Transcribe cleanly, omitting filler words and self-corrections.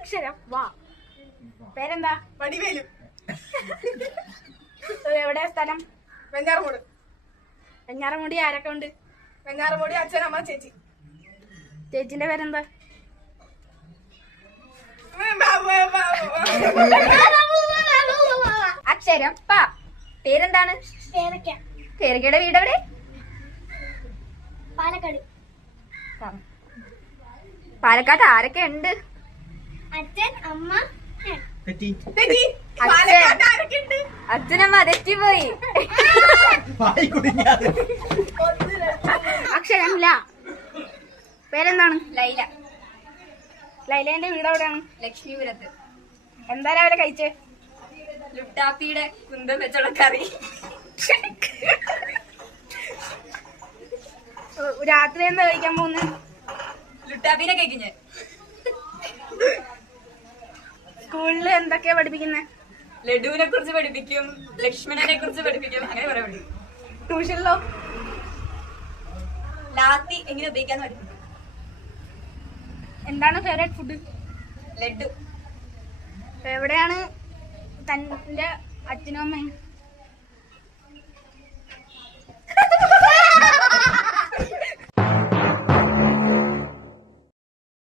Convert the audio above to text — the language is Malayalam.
അക്ഷരം വാ. പേരെന്താ? വടിവേലു. എവിടെ സ്ഥലം? വെഞ്ഞാറമൂട്. വെഞ്ഞാറമൂടി ആരൊക്കെ ഉണ്ട്? വെഞ്ഞാറമൂടി അച്ഛൻ, അമ്മ, ചേച്ചി. ചേച്ചിന്റെ പേരെന്താ? അക്ഷരം പ. പേരെന്താണ്? പേരക്ക. പേരക്കയുടെ വീട് എവിടെ? പാലക്കാട്. പാലക്കാട് ആരൊക്കെ ഉണ്ട്? അച്ഛൻ, അമ്മ. അച്ഛനമ്മ തെറ്റിപ്പോയി. അക്ഷരം ല. പേരെന്താണ്? ലൈല. ലൈലേന്റെ വീട് എവിടെയാണ്? ലക്ഷ്മിപുരത്ത്. എന്താ രാവിലെ കഴിച്ചേ? ലുട്ടാപ്പിയുടെ കുന്തം വെച്ചുള്ള കറി. രാത്രി എന്താ കഴിക്കാൻ പോകുന്നത്? ലുട്ടാപ്പിനെ കഴിക്കും ഞാൻ. സ്കൂളില് എന്തൊക്കെയാ പഠിപ്പിക്കുന്നത്? ലഡുവിനെ കുറിച്ച് പഠിപ്പിക്കും, ലക്ഷ്മണനെ കുറിച്ച് പഠിപ്പിക്കും, അങ്ങനെ കുറെ പഠിപ്പിക്കും. ട്യൂഷനിലോ? ലാത്തി എങ്ങനെ ഉപയോഗിക്കാന്ന് പഠിപ്പിക്കും. എന്താണ് ഫേവറേറ്റ് ഫുഡ്? ലഡു. എവിടെയാണ് തന്റെ അച്ഛനും അമ്മയും?